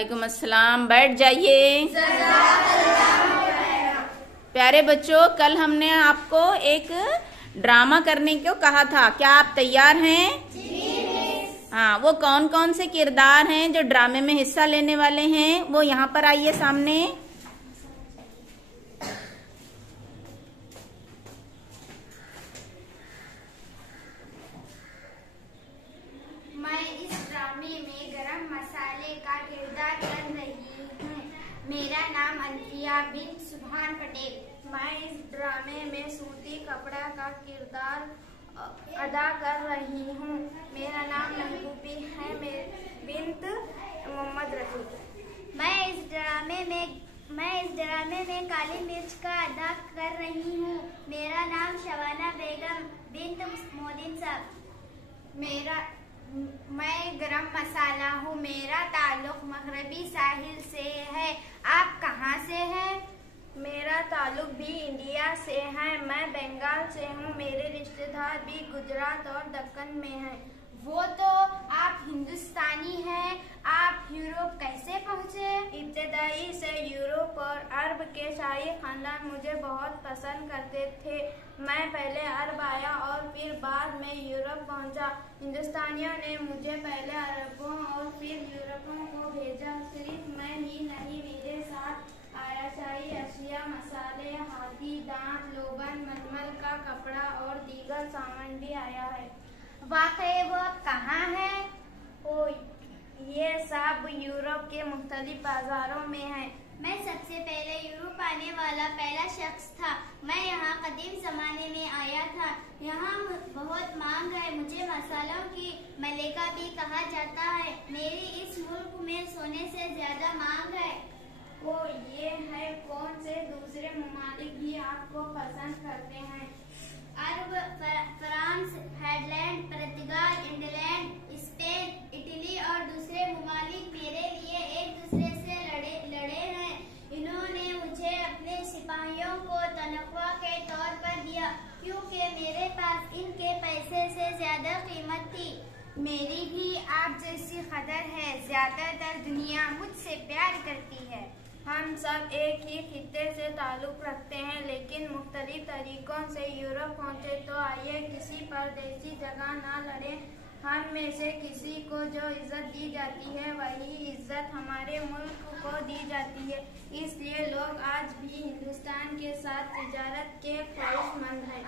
वालेकुम अस्सलाम। बैठ जाइए। प्यारे बच्चों, कल हमने आपको एक ड्रामा करने को कहा था। क्या आप तैयार हैं? हाँ, वो कौन कौन से किरदार हैं जो ड्रामे में हिस्सा लेने वाले हैं, वो यहाँ पर आइए सामने। मैं इस ड्रामे में गरम मसाले का किरदार कर रही हूँ। मेरा नाम अंतिया बिन सुभान पटेल। मैं इस ड्रामे में सूती कपड़ा का किरदार अदा कर रही हूँ। मेरा नाम महबूबी है बिन्त मोहम्मद रफी। मैं इस ड्रामे में काली मिर्च का अदा कर रही हूँ। मेरा नाम शबाना बेगम बिन्त मोहद्दीन साहब। मैं गरम मसाला हूँ। मेरा ताल्लुक मगरबी साहिल से है। आप कहाँ से हैं? मेरा ताल्लुक भी इंडिया से है। मैं बंगाल से हूँ। मेरे रिश्तेदार भी गुजरात और दक्कन में हैं। वो तो आप हिंदुस्तानी हैं। आप यूरोप कैसे पहुँचे? इब्तदाई से यूरोप और अरब के शाही खानदान मुझे बहुत पसंद करते थे। मैं पहले अरब आया और फिर बाद में यूरोप पहुंचा। हिंदुस्तानियों ने मुझे पहले अरबों और फिर यूरोपों को भेजा। सिर्फ मैं ही नहीं, मेरे साथ आयाशाही अशिया, मसाले, हाथी दांत, लोबन, मलमल का कपड़ा और दीगर सामान भी आया है। वाकई वो कहाँ है? ओ, ये सब यूरोप के मुख्तलिफ बाजारों में है। मैं सबसे पहले यूरोप आने वाला पहला शख्स था। मैं यहाँ कदीम जमाने में आया था। यहाँ बहुत मांग है। मुझे मसालों की मलिका भी कहा जाता है। मेरी इस मुल्क में सोने से ज्यादा मांग है। वो ये है, कौन से दूसरे ममालिक भी आपको पसंद करते हैं? अरब, फ्रांस, हेडलैंड, पुर्तगाल, इंग्लैंड, स्पेन, इटली और दूसरे ममालिक मेरे लिए एक दूसरे से लड़े हैं। इन्होंने मुझे अपने सिपाहियों को तनख्वाह के तौर पर दिया, क्योंकि मेरे पास इनके पैसे से ज्यादा कीमत थी। मेरी भी आप जैसी कदर है। ज्यादातर दुनिया मुझसे प्यार करती है। हम सब एक ही खित्ते से ताल्लुक रखते हैं, लेकिन मुख्तलिफ तरीकों से यूरोप पहुँचे। तो आइए किसी परदेसी जगह ना लड़े। हम में से किसी को जो इज्जत दी जाती है, वही इज्जत हमारे मुल्क को दी जाती है। इसलिए लोग आज भी हिंदुस्तान के साथ तिजारत के ख्वाहिशमंद हैं।